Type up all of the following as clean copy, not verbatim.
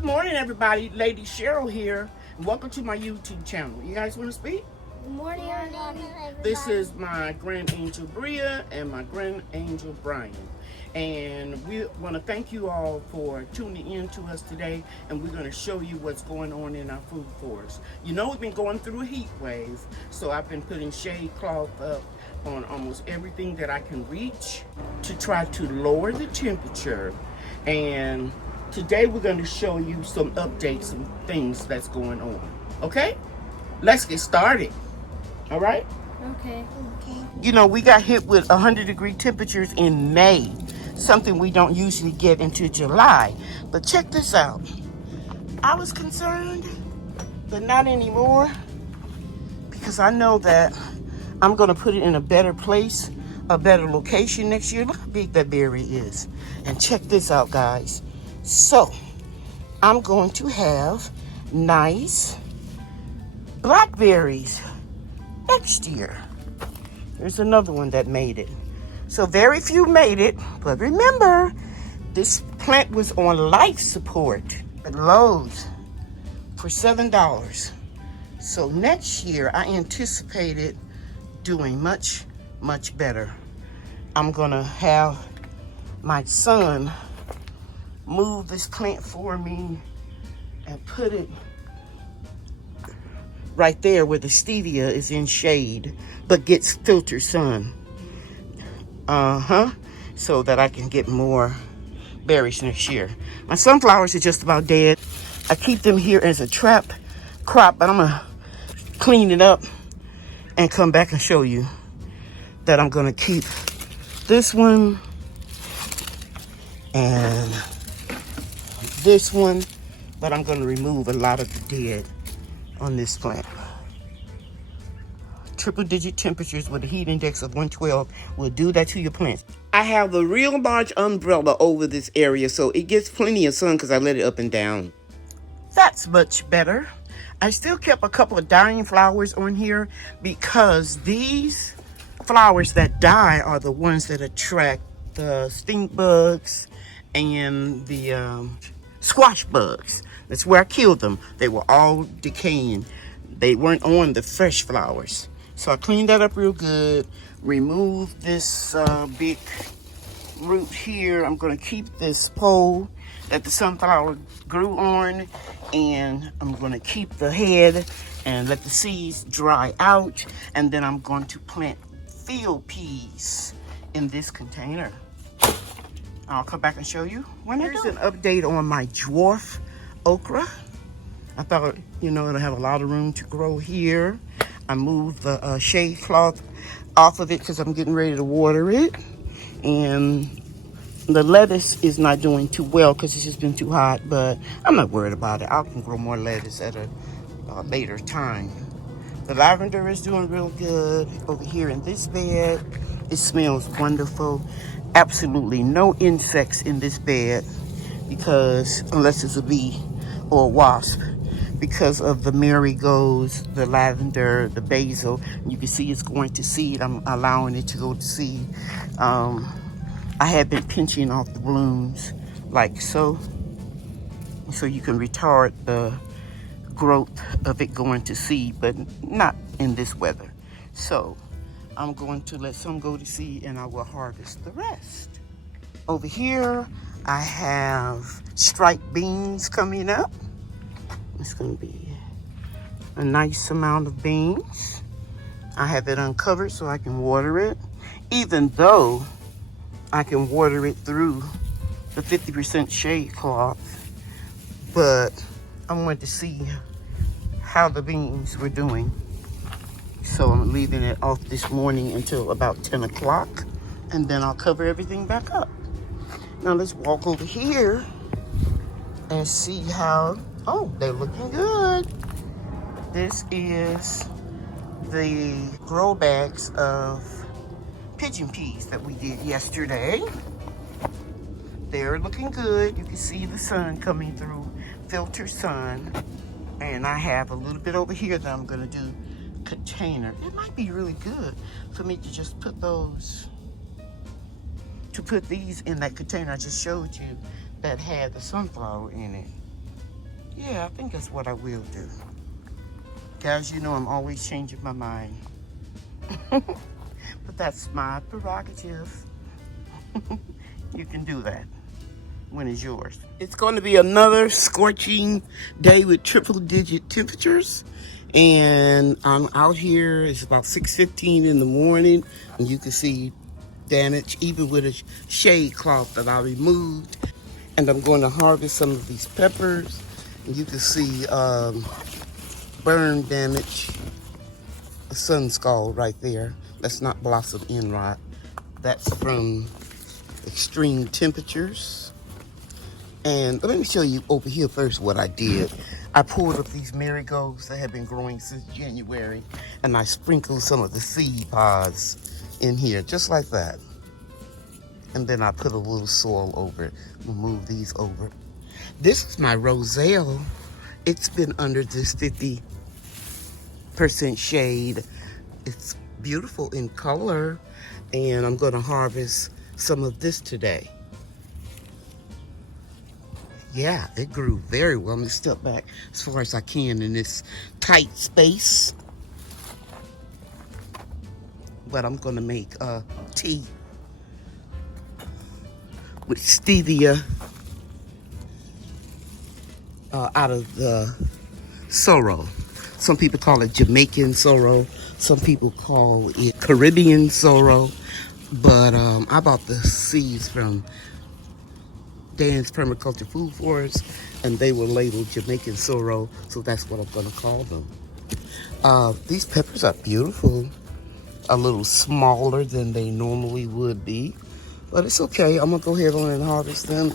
Good morning, everybody. Lady Cheryl here. Welcome to my YouTube channel. You guys want to speak? Good morning, everybody. This is my grand angel Bria and my grand angel Brian. And we want to thank you all for tuning in to us today. And we're going to show you what's going on in our food forest. You know, we've been going through a heat wave. So I've been putting shade cloth up on almost everything that I can reach to try to lower the temperature. And today we're going to show you some updates, some things that's going on. Okay? Let's get started. All right? Okay. You know, we got hit with 100-degree temperatures in May, something we don't usually get into July. But check this out. I was concerned, but not anymore, because I know that I'm going to put it in a better place, a better location next year. Look how big that berry is. And check this out, guys. So, I'm going to have nice blackberries next year. There's another one that made it. So very few made it, but remember, this plant was on life support at Lowe's for $7. So next year, I anticipated doing much, much better. I'm gonna have my son move this plant for me and put it right there where the stevia is in shade but gets filtered sun, so that I can get more berries next year. My sunflowers are just about dead. I keep them here as a trap crop, but I'm gonna clean it up and come back and show you that I'm gonna keep this one and this one, but I'm gonna remove a lot of the dead on this plant. Triple-digit temperatures with a heat index of 112 will do that to your plants. I have a real large umbrella over this area, so it gets plenty of sun because I let it up and down. That's much better. I still kept a couple of dying flowers on here because these flowers that die are the ones that attract the stink bugs and the squash bugs. That's where I killed them. They were all decaying. They weren't on the fresh flowers. So I cleaned that up real good. Removed this big root here. I'm going to keep this pole that the sunflower grew on. And I'm going to keep the head and let the seeds dry out. And then I'm going to plant field peas in this container. I'll come back and show you when I do. Here's an update on my dwarf okra. I thought, you know, it'll have a lot of room to grow here. I moved the shade cloth off of it because I'm getting ready to water it. And the lettuce is not doing too well because it's just been too hot, but I'm not worried about it. I can grow more lettuce at a later time. The lavender is doing real good over here in this bed. It smells wonderful. Absolutely no insects in this bed because, unless it's a bee or a wasp, because of the marigolds, the lavender, the basil. You can see it's going to seed. I'm allowing it to go to seed. I have been pinching off the blooms like so you can retard the growth of it going to seed, but not in this weather. So I'm going to let some go to seed and I will harvest the rest. Over here, I have striped beans coming up. It's going to be a nice amount of beans. I have it uncovered so I can water it, even though I can water it through the 50% shade cloth. But I wanted to see how the beans were doing. So I'm leaving it off this morning until about 10 o'clock, and then I'll cover everything back up. Now let's walk over here and see how, oh, they're looking good. This is the grow bags of pigeon peas that we did yesterday. They're looking good. You can see the sun coming through, filter sun. And I have a little bit over here that I'm gonna do container. It might be really good for me to just put those, to put these in that container I just showed you that had the sunflower in it. Yeah, I think that's what I will do. Guys, you know I'm always changing my mind. But that's my prerogative. You can do that when it's yours. It's going to be another scorching day with triple-digit temperatures. And I'm out here. It's about 6:15 in the morning. And you can see damage even with a shade cloth that I removed. And I'm going to harvest some of these peppers. And you can see burn damage, a sun scald right there. That's not blossom end rot. That's from extreme temperatures. And let me show you over here first what I did. I pulled up these marigolds that have been growing since January, and I sprinkled some of the seed pods in here, just like that. And then I put a little soil over it. We'll move these over. This is my Roselle. It's been under this 50% shade. It's beautiful in color, and I'm gonna harvest some of this today. Yeah, it grew very well. I'm gonna step back as far as I can in this tight space. But I'm gonna make tea with stevia out of the sorrel. Some people call it Jamaican sorrel. Some people call it Caribbean sorrel. But I bought the seeds from Dan's Permaculture Food Forest, and they were labeled Jamaican sorrel, so that's what I'm gonna call them. These peppers are beautiful. A little smaller than they normally would be, but it's okay. I'm gonna go ahead on and harvest them.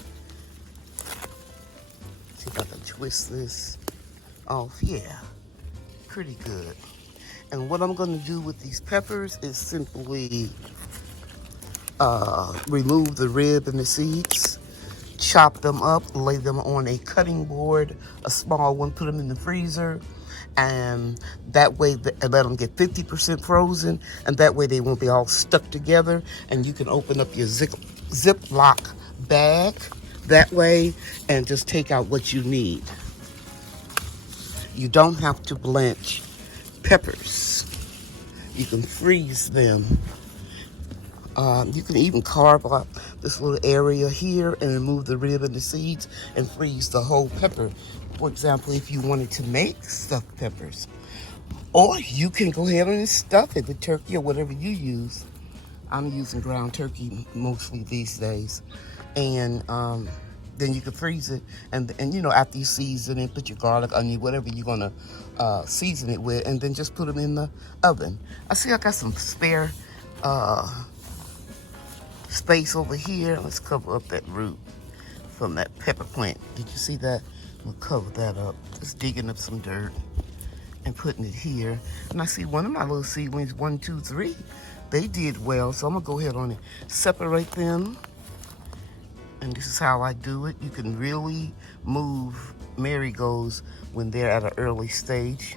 See if I can twist this off. Yeah, pretty good. And what I'm gonna do with these peppers is simply remove the rib and the seeds, chop them up, lay them on a cutting board, a small one, put them in the freezer, and that way let them get 50% frozen, and that way they won't be all stuck together, and you can open up your Ziploc bag that way and just take out what you need. You don't have to blanch peppers. You can freeze them. You can even carve out this little area here and remove the rib and the seeds and freeze the whole pepper. For example, if you wanted to make stuffed peppers. Or you can go ahead and stuff it with turkey or whatever you use. I'm using ground turkey mostly these days. And then you can freeze it. And you know, after you season it, put your garlic, onion, whatever you're going to season it with. And then just put them in the oven. I see I got some spare space over here. Let's cover up that root from that pepper plant. Did you see that? We'll cover that up. Just digging up some dirt and putting it here. And I see one of my little seedlings, 1, 2, 3, they did well. So I'm gonna go ahead on and separate them. And this is how I do it. You can really move marigolds when they're at an early stage.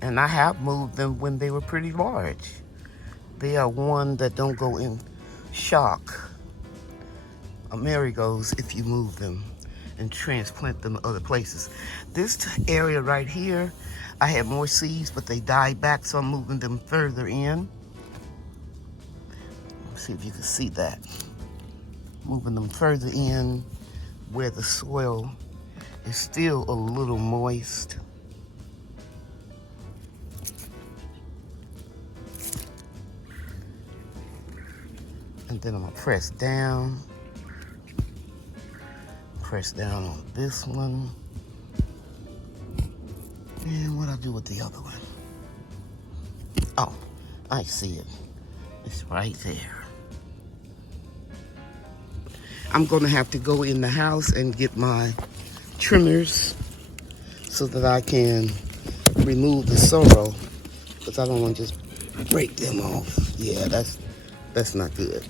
And I have moved them when they were pretty large. They are one that don't go in shock marigolds if you move them and transplant them to other places. This area right here, I had more seeds, but they died back, so I'm moving them further in. Let's see if you can see that. Moving them further in where the soil is still a little moist. And then I'm gonna press down on this one. And what I do with the other one? Oh, I see it. It's right there. I'm gonna have to go in the house and get my trimmers so that I can remove the sorrel, because I don't want to just break them off. Yeah, that's not good.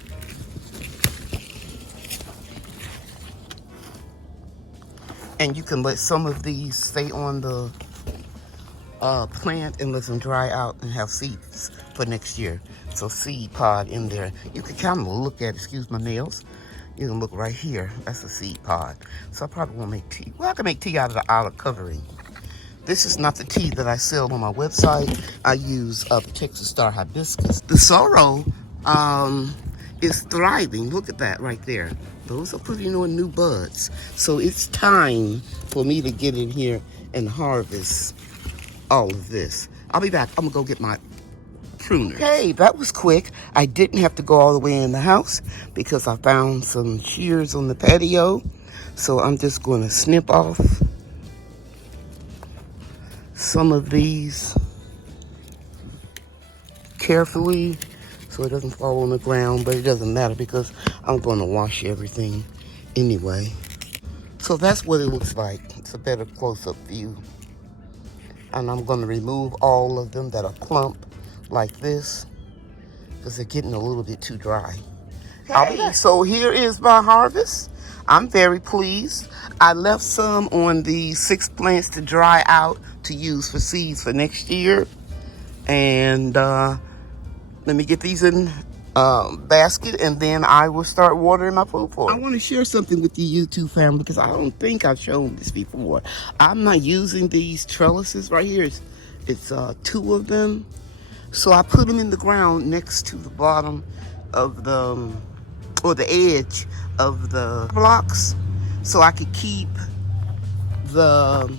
And you can let some of these stay on the plant and let them dry out and have seeds for next year. So seed pod in there. You can kind of look at, excuse my nails, You can look right here. That's a seed pod. So I probably won't make tea. Well, I can make tea out of the outer covering. This is not the tea that I sell on my website. I use the Texas Star Hibiscus. The sorrel is thriving. Look at that right there. Those are putting on new buds. So it's time for me to get in here and harvest all of this. I'll be back. I'm gonna go get my pruners. Okay, that was quick. I didn't have to go all the way in the house because I found some shears on the patio. So I'm just gonna snip off some of these carefully so it doesn't fall on the ground, but it doesn't matter because I'm going to wash everything anyway. So that's what it looks like. It's a better close-up view. And I'm going to remove all of them that are plump like this because they're getting a little bit too dry. Okay, so here is my harvest. I'm very pleased. I left some on the 6 plants to dry out to use for seeds for next year. And let me get these in basket and then I will start watering my food for it. I want to share something with you YouTube family because I don't think I've shown this before. I'm not using these trellises right here. It's 2 of them. So I put them in the ground next to the bottom of the, or the edge of the blocks so I could keep the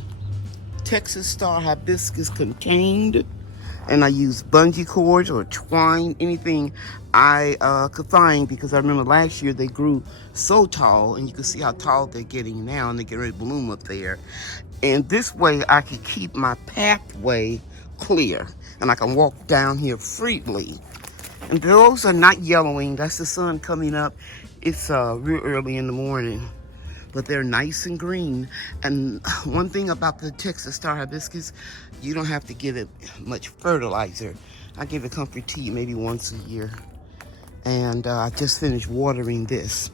Texas Star Hibiscus contained. And I use bungee cords or twine, anything I could find, because I remember last year they grew so tall, and you can see how tall they're getting now, and they get ready to bloom up there. And this way I can keep my pathway clear, and I can walk down here freely. And those are not yellowing. That's the sun coming up. It's real early in the morning. But they're nice and green. And one thing about the Texas Star Hibiscus, you don't have to give it much fertilizer. I give it comfort tea maybe once a year. And I just finished watering this.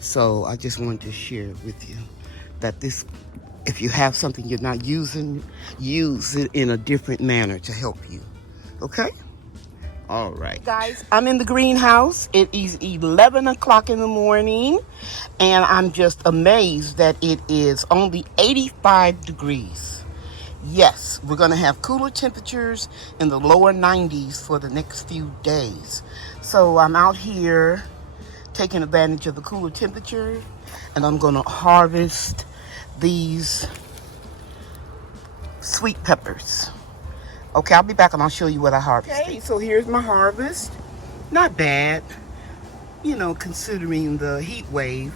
So I just wanted to share with you that this, if you have something you're not using, use it in a different manner to help you. Okay? All right, guys, I'm in the greenhouse. It is 11 o'clock in the morning, and I'm just amazed that it is only 85 degrees. Yes, we're going to have cooler temperatures in the lower 90s for the next few days. So I'm out here taking advantage of the cooler temperature, and I'm going to harvest these sweet peppers. Okay, I'll be back and I'll show you what I harvested. Okay, so here's my harvest. Not bad, you know, considering the heat wave.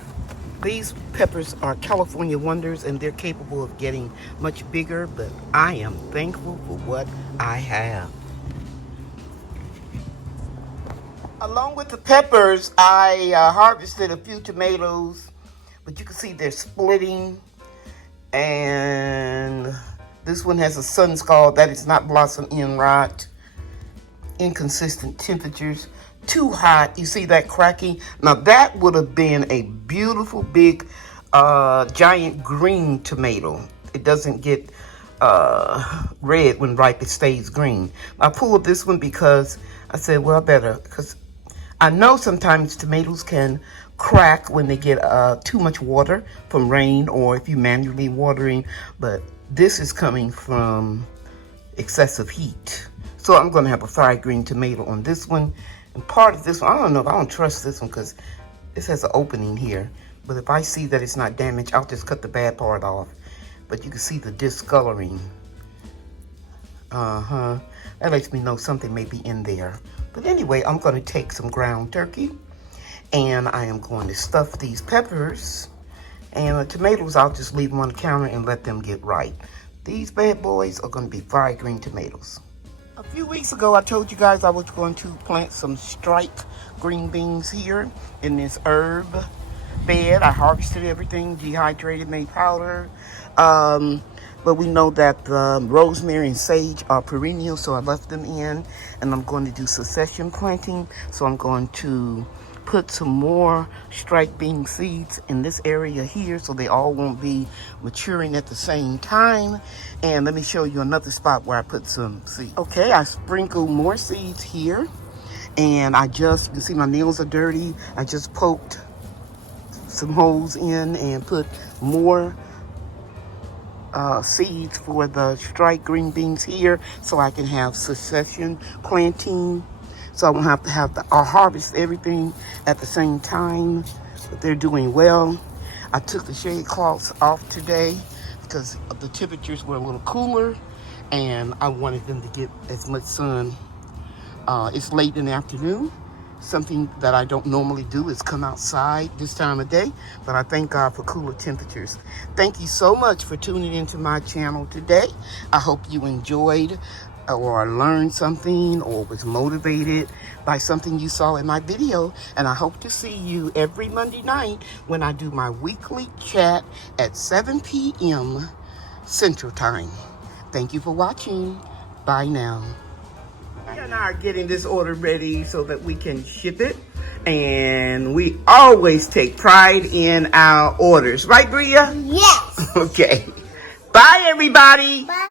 These peppers are California wonders and they're capable of getting much bigger, but I am thankful for what I have. Along with the peppers, I harvested a few tomatoes, but you can see they're splitting, and this one has a sun scald. That is not blossom end rot. Inconsistent temperatures. Too hot. You see that cracking? Now that would have been a beautiful big giant green tomato. It doesn't get red when ripe. It stays green. I pulled this one because I said, well, I better, because I know sometimes tomatoes can crack when they get too much water from rain or if you manually watering, but this is coming from excessive heat. So I'm going to have a fried green tomato on this one. And part of this one, I don't know if I don't trust this one because this has an opening here. But if I see that it's not damaged, I'll just cut the bad part off. But you can see the discoloring. That lets me know something may be in there. But anyway, I'm going to take some ground turkey. And I am going to stuff these peppers. And the tomatoes, I'll just leave them on the counter and let them get ripe. These bad boys are going to be fried green tomatoes. A few weeks ago, I told you guys I was going to plant some striped green beans here in this herb bed. I harvested everything, dehydrated, made powder. But we know that the rosemary and sage are perennial, so I left them in. And I'm going to do succession planting. So I'm going to put some more striped bean seeds in this area here so they all won't be maturing at the same time. And let me show you another spot where I put some seeds. Okay, I sprinkled more seeds here, and you can see my nails are dirty. I just poked some holes in and put more seeds for the striped green beans here so I can have succession planting. So I won't have to harvest everything at the same time. But they're doing well. I took the shade cloths off today because the temperatures were a little cooler and I wanted them to get as much sun. It's late in the afternoon. Something that I don't normally do is come outside this time of day, but I thank God for cooler temperatures. Thank you so much for tuning into my channel today. I hope you enjoyed or learned something or was motivated by something you saw in my video. And I hope to see you every Monday night when I do my weekly chat at 7 p.m. Central Time. Thank you for watching. Bye now. We and I are getting this order ready so that we can ship it. And we always take pride in our orders. Right, Bria? Yes. Okay. Bye, everybody. Bye.